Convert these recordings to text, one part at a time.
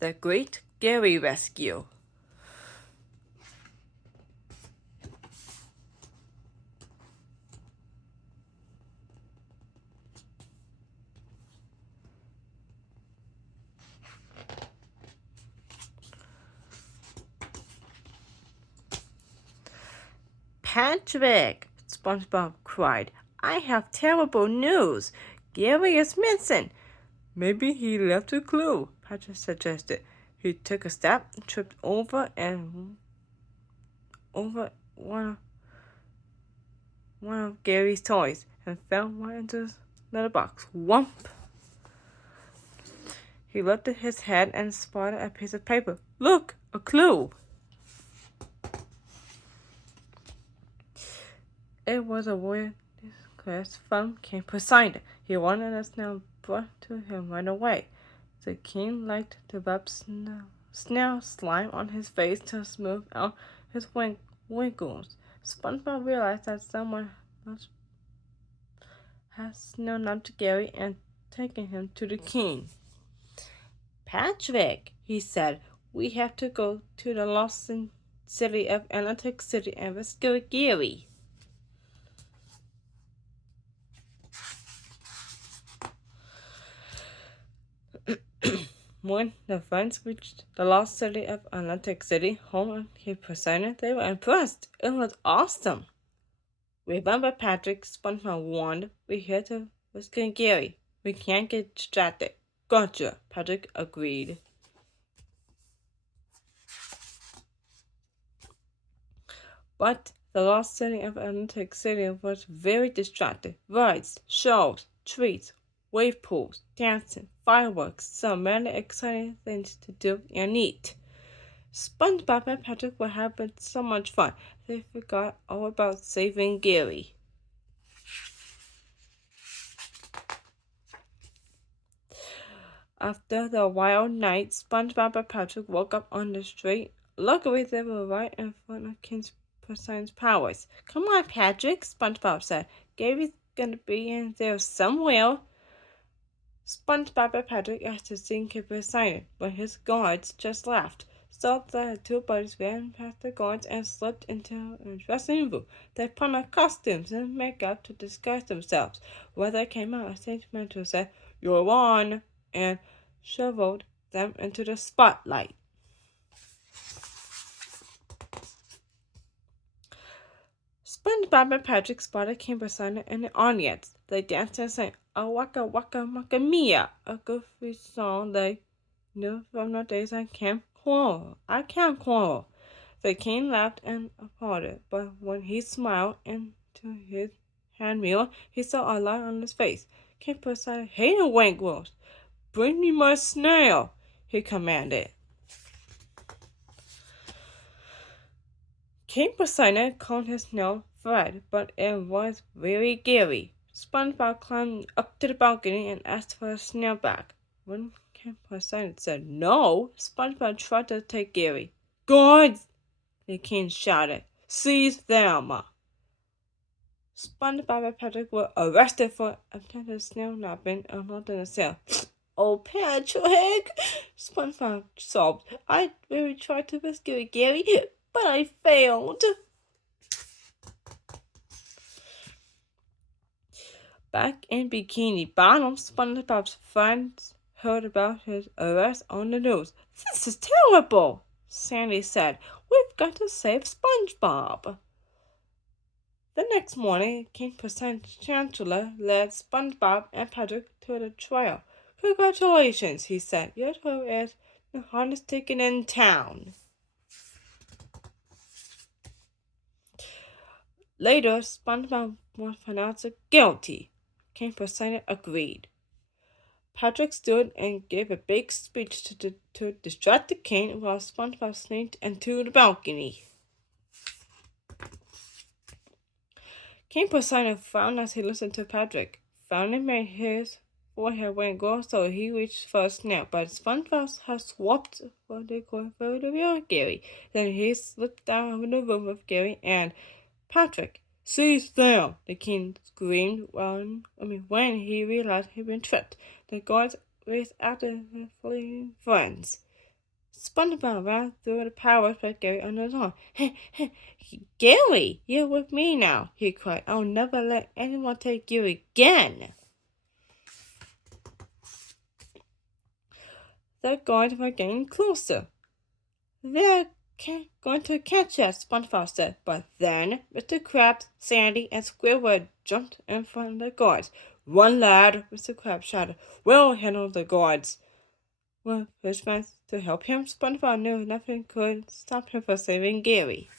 The Great Gary Rescue. Patrick, SpongeBob cried. I have terrible news. Gary is missing. Maybe he left a clue, Patrick suggested. He took a step, tripped over one of Gary's toys, and fell right into the little box. Whump! He lifted his head and spotted a piece of paper. Look, a clue! It was a warrior quest from King Poseidon. He wanted a snail brought to him right away. The king liked to rub snail slime on his face to smooth out his wrinkles. SpongeBob realized that someone had snailed up to Gary and taken him to the king. Patrick, he said, we have to go to the lost city of Atlantic City and rescue Gary. When the friends reached the lost city of Atlantic City, home of King Poseidon, they were impressed. It was awesome. Remember, Patrick, SpongeBob warned, we're here to rescue Gary. We can't get distracted. Gotcha, Patrick agreed. But the lost city of Atlantic City was very distracted. Rides, shows, treats, wave pools, dancing, fireworks, so many exciting things to do and eat. SpongeBob and Patrick were having so much fun, they forgot all about saving Gary. After the wild night, SpongeBob and Patrick woke up on the street. Luckily, they were right in front of King Poseidon's palace. Come on, Patrick, SpongeBob said. Gary's gonna be in there somewhere. SpongeBob and Patrick asked to see King Poseidon, but his guards just laughed. So the two buddies ran past the guards and slipped into a dressing room. They put on costumes and makeup to disguise themselves. When they came out, a stage manager said, "You're on," and shoveled them into the spotlight. SpongeBob and Patrick spotted King Poseidon in the audience. They danced and sang "A Waka Waka Maka Mia," a goofy song they knew from the days at Camp Coral. The king laughed and applauded, but when he smiled into his hand mirror, he saw a light on his face. King Poseidon hated wrinkles. "Bring me my snail," he commanded. King Poseidon called his snail Fred, but it was very Gary. SpongeBob climbed up to the balcony and asked for a snail back. When King Poseidon said no, SpongeBob tried to take Gary. "Guards!" the king shouted. "Seize them!" SpongeBob and Patrick were arrested for attempted snail napping and locked in a cell. "Oh, Patrick!" SpongeBob sobbed. "I really tried to rescue Gary, but I failed." Back in Bikini Bottom, SpongeBob's friends heard about his arrest on the news. "This is terrible," Sandy said. "We've got to save SpongeBob." The next morning, King Poseidon's Chancellor led SpongeBob and Patrick to the trial. "Congratulations," he said. "Your trial is the hardest ticket in town." Later, SpongeBob was pronounced guilty. King Poseidon agreed. Patrick stood and gave a big speech to distract the king while SpongeBob sneaked into the balcony. King Poseidon frowned as he listened to Patrick. Frowning made his forehead wrinkle, so he reached for a snail, but SpongeBob had swapped what they called for the real Gary. Then he slipped down in the room with Gary and Patrick. "Seize them!" the king screamed when he realized he'd been tricked. The guards raced after the fleeing friends. SpongeBob ran through the powers but Gary on his own. Gary, you're with me now, he cried. I'll never let anyone take you again. The guards were getting closer. They're going to catch us, SpongeBob said. But then Mr. Krabs, Sandy, and Squidward jumped in front of the guards. Run, lad, Mr. Krabs shouted. We'll handle the guards. With his friends to help him, SpongeBob knew nothing could stop him from saving Gary.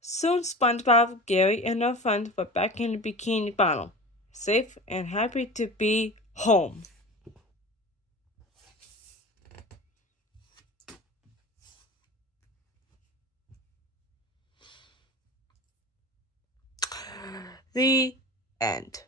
Soon SpongeBob, Gary, and their friends were back in the Bikini Bottom, safe and happy to be home. The end.